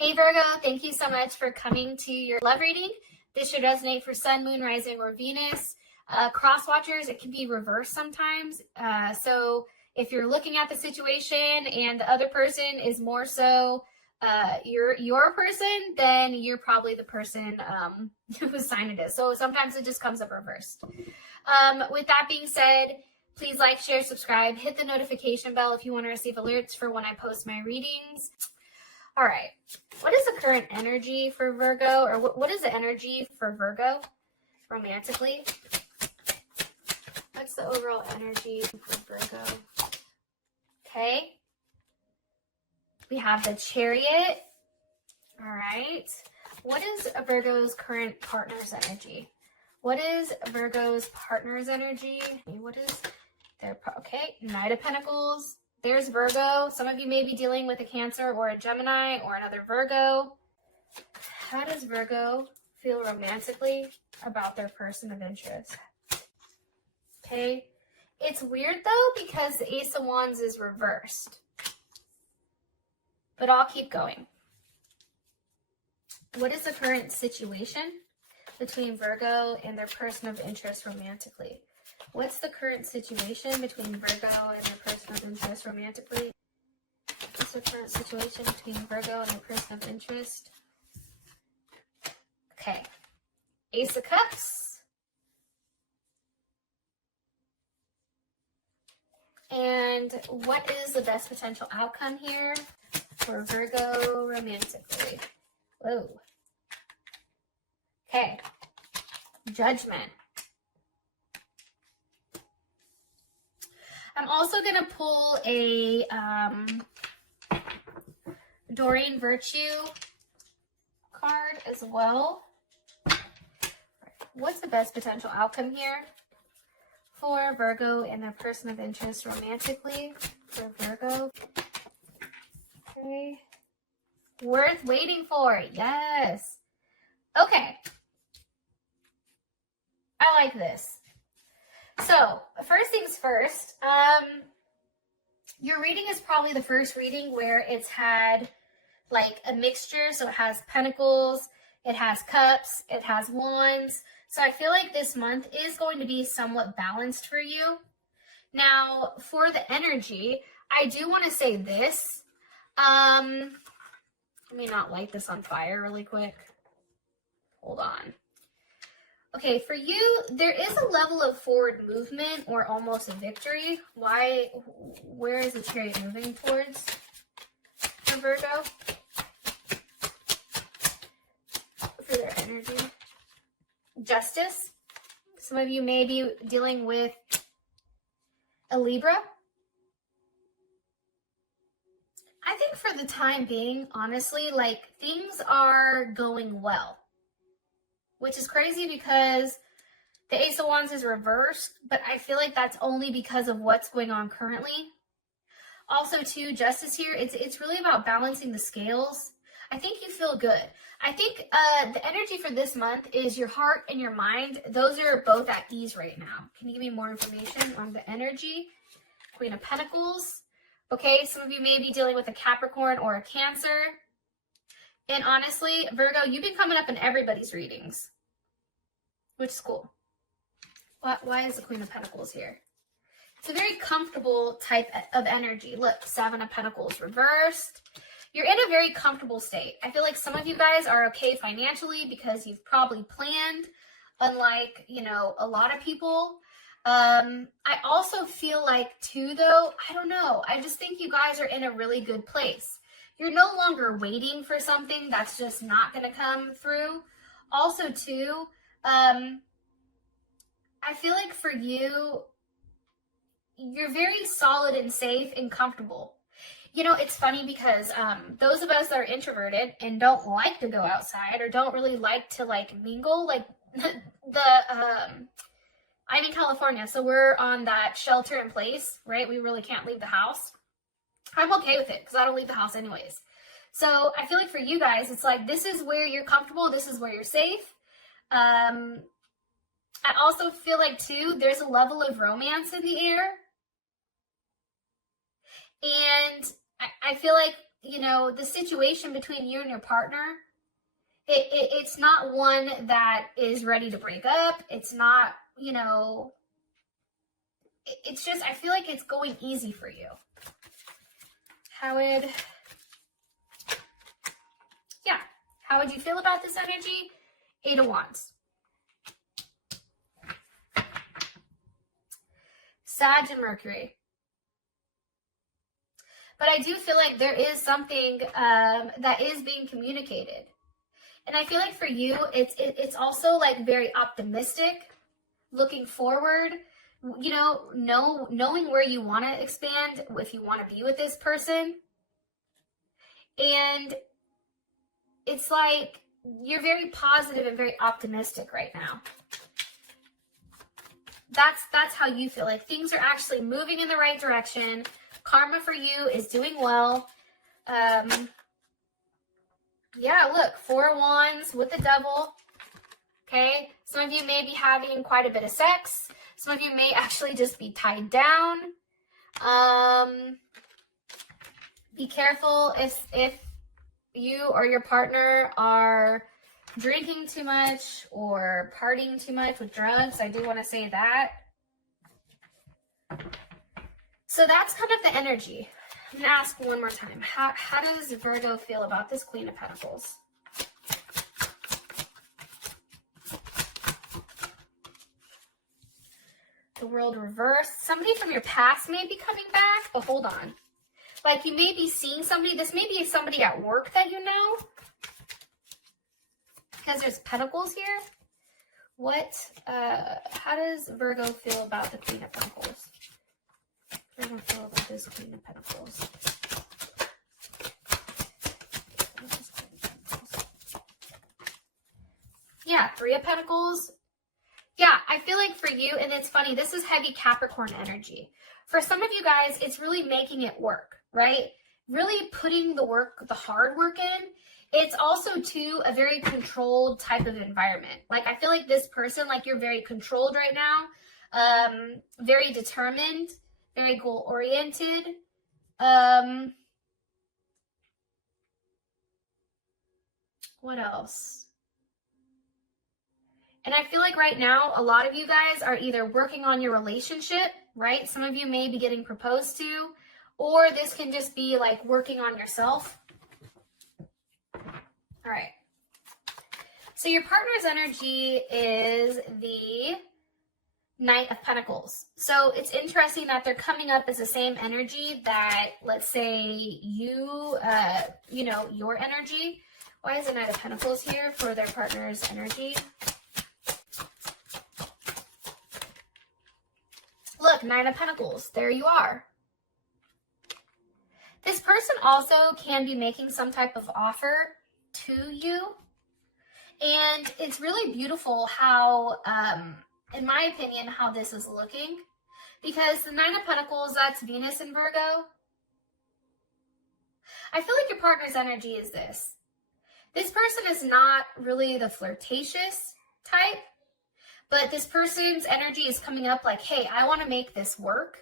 Hey Virgo, thank you so much for coming to your love reading. This should resonate for Sun, Moon, Rising, or Venus. Cross watchers, it can be reversed sometimes. So if you're looking at the situation and the other person is more so your person, then you're probably the person whose sign it is. So sometimes it just comes up reversed. With that being said, please like, share, subscribe, hit the notification bell if you want to receive alerts for when I post my readings. All right, what is the current energy for Virgo, or what is the energy for Virgo romantically? What's the overall energy for Virgo? Okay, we have the Chariot. All right, what is Virgo's current partner's energy? What is Virgo's partner's energy? What is their, okay, Knight of Pentacles. There's Virgo. Some of you may be dealing with a Cancer or a Gemini or another Virgo. How does Virgo feel romantically about their person of interest? Okay. It's weird though because the Ace of Wands is reversed. But I'll keep going. What is the current situation between Virgo and their person of interest romantically? What's the current situation between Virgo and their person of interest romantically? What's the current situation between Virgo and their person of interest? Okay. Ace of Cups. And what is the best potential outcome here for Virgo romantically? Whoa. Okay. Judgment. I'm also going to pull a Doreen Virtue card as well. What's the best potential outcome here for Virgo and their person of interest romantically for Virgo? Okay. Worth waiting for. Yes. Okay. I like this. So, first things first, your reading is probably the first reading where it's had like a mixture. So it has pentacles, it has cups, it has wands. So I feel like this month is going to be somewhat balanced for you. Now, for the energy, I do want to say this. Let me not light this on fire really quick. Hold on. Okay, for you, there is a level of forward movement or almost a victory. Where is the Chariot moving towards for Virgo? For their energy. Justice. Some of you may be dealing with a Libra. I think for the time being, honestly, like things are going well. Which is crazy because the Ace of Wands is reversed, but I feel like that's only because of what's going on currently. Also, too, Justice here, it's really about balancing the scales. I think you feel good. I think the energy for this month is your heart and your mind. Those are both at ease right now. Can you give me more information on the energy? Queen of Pentacles. Okay, some of you may be dealing with a Capricorn or a Cancer. And honestly, Virgo, you've been coming up in everybody's readings, which is cool. Why is the Queen of Pentacles here? It's a very comfortable type of energy. Look, Seven of Pentacles reversed. You're in a very comfortable state. I feel like some of you guys are okay financially because you've probably planned, unlike, you know, a lot of people. I also feel like, too, though, I don't know. I just think you guys are in a really good place. You're no longer waiting for something that's just not going to come through. Also, too, I feel like for you, you're very solid and safe and comfortable. You know, it's funny because those of us that are introverted and don't like to go outside or don't really like to, like, mingle, like, I'm in California, so we're on that shelter in place, right? We really can't leave the house. I'm okay with it because I don't leave the house anyways. So I feel like for you guys, it's like this is where you're comfortable. This is where you're safe. I also feel like, too, there's a level of romance in the air. And I feel like you know, the situation between you and your partner, it's not one that is ready to break up. It's not, you know, it's just, I feel like it's going easy for you. How would you feel about this energy? 8 of Wands. Sag and Mercury. But I do feel like there is something that is being communicated. And I feel like for you, it's also like very optimistic, looking forward, you know, knowing where you want to expand, if you want to be with this person. And it's like you're very positive and very optimistic right now. That's how you feel. Like things are actually moving in the right direction. Karma for you is doing well. Yeah, look, 4 of Wands with the Devil. Okay, some of you may be having quite a bit of sex. Some of you may actually just be tied down. Be careful if you or your partner are drinking too much or partying too much with drugs. I do want to say that. So that's kind of the energy. I'm going to ask one more time. How does Virgo feel about this Queen of Pentacles? The World reversed. Somebody from your past may be coming back, but hold on. Like you may be seeing somebody. This may be somebody at work that you know. Because there's Pentacles here. How does Virgo feel about the Queen of Pentacles? Virgo feel about this Queen of Pentacles. Yeah, 3 of Pentacles. Yeah, I feel like for you, and it's funny, this is heavy Capricorn energy. For some of you guys, it's really making it work, right? Really putting the hard work in. It's also, too, a very controlled type of environment. Like, I feel like this person, like, you're very controlled right now, very determined, very goal-oriented. What else? And I feel like right now, a lot of you guys are either working on your relationship, right? Some of you may be getting proposed to, or this can just be like working on yourself. All right. So your partner's energy is the Knight of Pentacles. So it's interesting that they're coming up as the same energy that, let's say, you know, your energy. Why is the Knight of Pentacles here for their partner's energy? Look, 9 of Pentacles. There you are. This person also can be making some type of offer to you. And it's really beautiful how, in my opinion, how this is looking. Because the 9 of Pentacles, that's Venus in Virgo. I feel like your partner's energy is this. This person is not really the flirtatious type. But this person's energy is coming up like, hey, I want to make this work.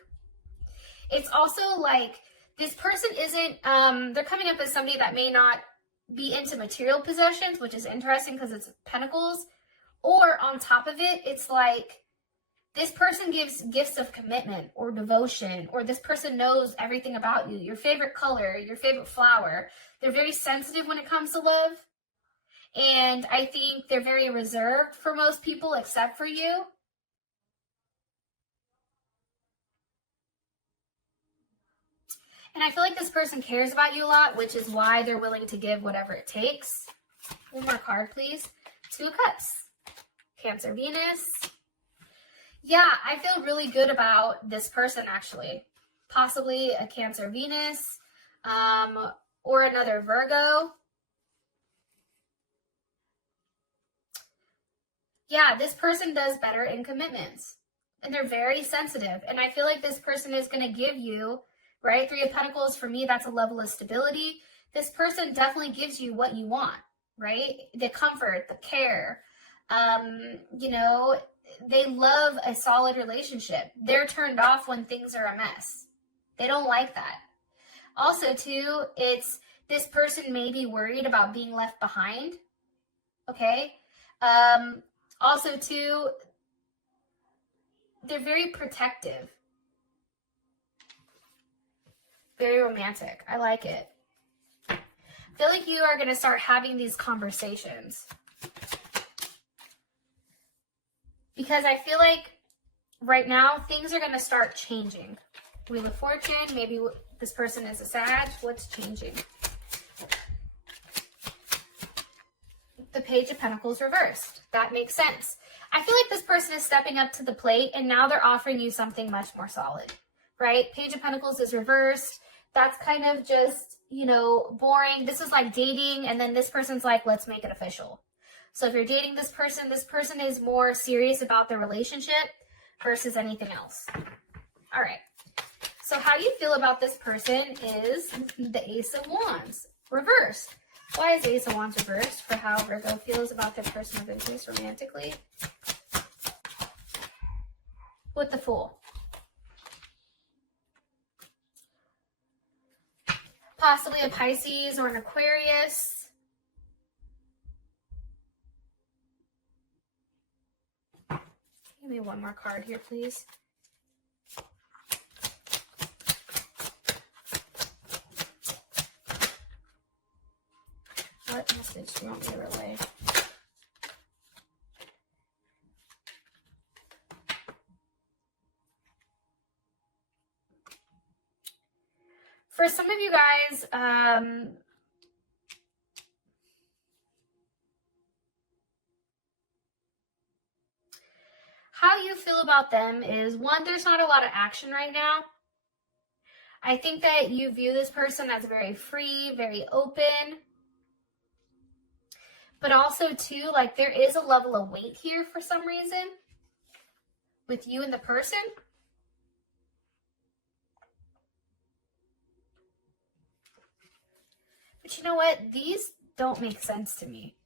It's also like this person isn't, they're coming up as somebody that may not be into material possessions, which is interesting because it's Pentacles. Or on top of it, it's like this person gives gifts of commitment or devotion, or this person knows everything about you, your favorite color, your favorite flower. They're very sensitive when it comes to love. And I think they're very reserved for most people except for you. And I feel like this person cares about you a lot, which is why they're willing to give whatever it takes. One more card, please. 2 of Cups. Cancer, Venus. Yeah, I feel really good about this person, actually. Possibly a Cancer, Venus, or another Virgo. Yeah, this person does better in commitments. And they're very sensitive. And I feel like this person is going to give you, right? 3 of Pentacles, for me, that's a level of stability. This person definitely gives you what you want, right? The comfort, the care. You know, they love a solid relationship. They're turned off when things are a mess. They don't like that. Also, too, it's this person may be worried about being left behind. Okay. Also, too, they're very protective. Very romantic. I like it. I feel like you are going to start having these conversations. Because I feel like right now, things are going to start changing. Wheel of Fortune, maybe this person is a Sag. What's changing? The Page of Pentacles reversed. That makes sense. I feel like this person is stepping up to the plate and now they're offering you something much more solid, right? Page of Pentacles is reversed. That's kind of just, you know, boring. This is like dating, and then this person's like, let's make it official. So if you're dating this person is more serious about their relationship versus anything else. All right. So how you feel about this person is the Ace of Wands reversed. Why is Ace of Wands reversed? For how Virgo feels about their person of interest romantically. With the Fool. Possibly a Pisces or an Aquarius. Give me one more card here, please. What message do you want me to relay? For some of you guys, how you feel about them is, one, there's not a lot of action right now. I think that you view this person as very free, very open. But also, too, like there is a level of weight here for some reason with you and the person. But you know what? These don't make sense to me,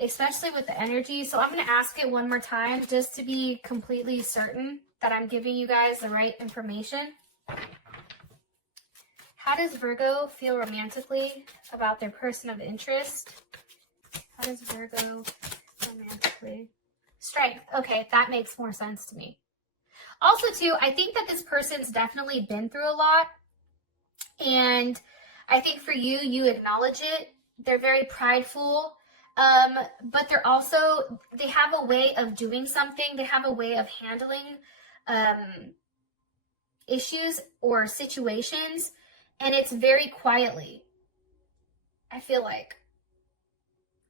especially with the energy. So I'm going to ask it one more time just to be completely certain that I'm giving you guys the right information. How does Virgo feel romantically about their person of interest? How does Virgo romantically? Strength. Okay, that makes more sense to me. Also, too, I think that this person's definitely been through a lot. And I think for you, you acknowledge it. They're very prideful. But they're also, they have a way of doing something. They have a way of handling issues or situations. And it's very quietly, I feel like.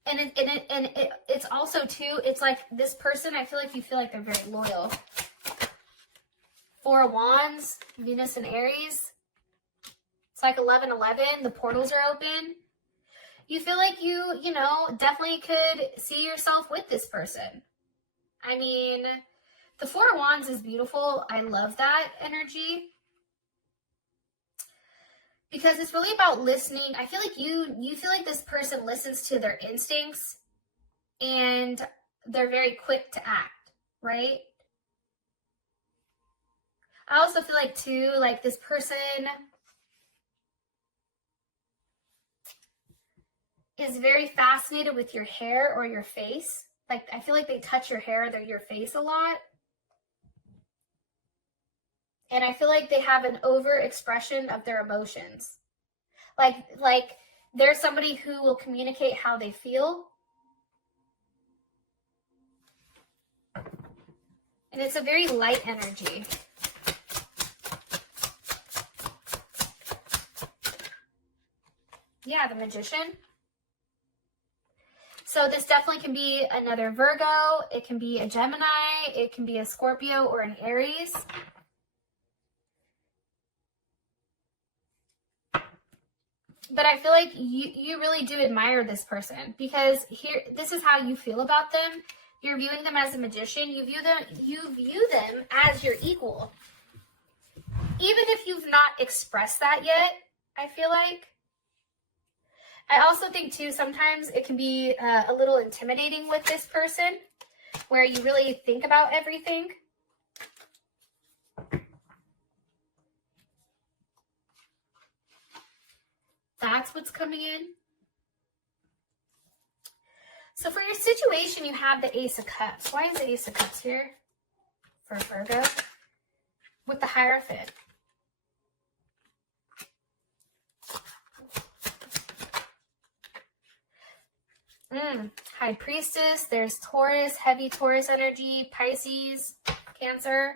And it's also, too, it's like this person, I feel like you feel like they're very loyal. Four of Wands, Venus and Aries. It's like 11-11. The portals are open. You feel like you know, definitely could see yourself with this person. I mean, the Four of Wands is beautiful. I love that energy. Because it's really about listening. I feel like you feel like this person listens to their instincts and they're very quick to act, right? I also feel like, too, like this person is very fascinated with your hair or your face. Like, I feel like they touch your hair or your face a lot. And I feel like they have an overexpression of their emotions. Like they're somebody who will communicate how they feel. And it's a very light energy. Yeah, the Magician. So this definitely can be another Virgo. It can be a Gemini. It can be a Scorpio or an Aries. But I feel like you really do admire this person, because here, this is how you feel about them. You're viewing them as a magician. You view them as your equal. Even if you've not expressed that yet, I feel like. I also think, too, sometimes it can be a little intimidating with this person, where you really think about everything. That's what's coming in. So for your situation, you have the Ace of Cups. Why is the Ace of Cups here for Virgo? With the Hierophant. High Priestess. There's Taurus, heavy Taurus energy, Pisces, Cancer.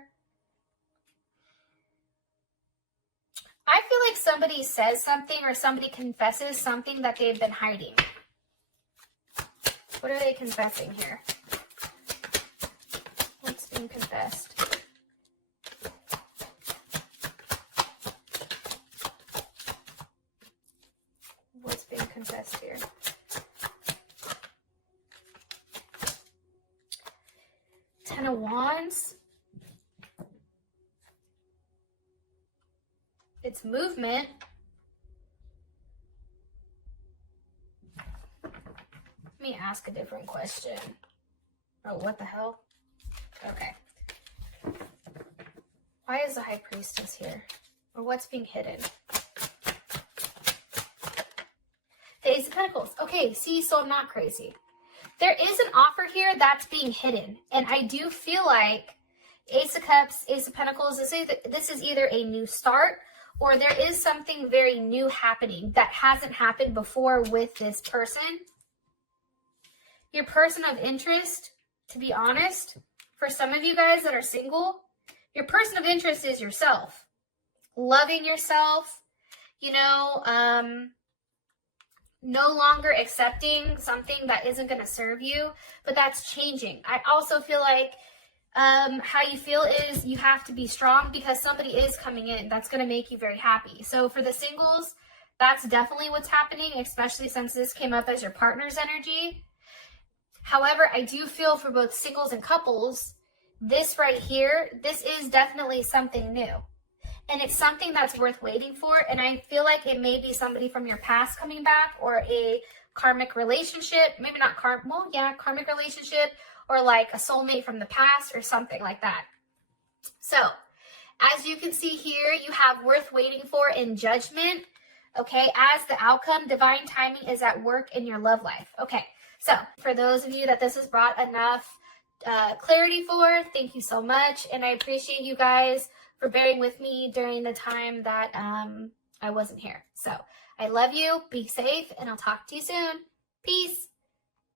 I feel like somebody says something or somebody confesses something that they've been hiding. What are they confessing here? What's being confessed? What's being confessed here? Ten of Wands. It's movement. Let me ask a different question. Oh, what the hell? Okay. Why is the High Priestess here? Or what's being hidden? The Ace of Pentacles. Okay, see, so I'm not crazy. There is an offer here that's being hidden. And I do feel like Ace of Cups, Ace of Pentacles, this is either a new start or there is something very new happening that hasn't happened before with this person. Your person of interest, to be honest, for some of you guys that are single, your person of interest is yourself. Loving yourself, you know, no longer accepting something that isn't going to serve you, but that's changing. I also feel like how you feel is you have to be strong because somebody is coming in that's going to make you very happy. So for the singles, that's definitely what's happening, especially since this came up as your partner's energy. However, I do feel for both singles and couples, this right here, this is definitely something new. And it's something that's worth waiting for. And I feel like it may be somebody from your past coming back or a karmic relationship. Maybe not karmic relationship or like a soulmate from the past or something like that. So as you can see here, you have worth waiting for in Judgment. Okay, as the outcome, divine timing is at work in your love life. Okay, so for those of you that this has brought enough clarity for, thank you so much. And I appreciate you guys for bearing with me during the time that I wasn't here. So I love you, be safe, and I'll talk to you soon. Peace.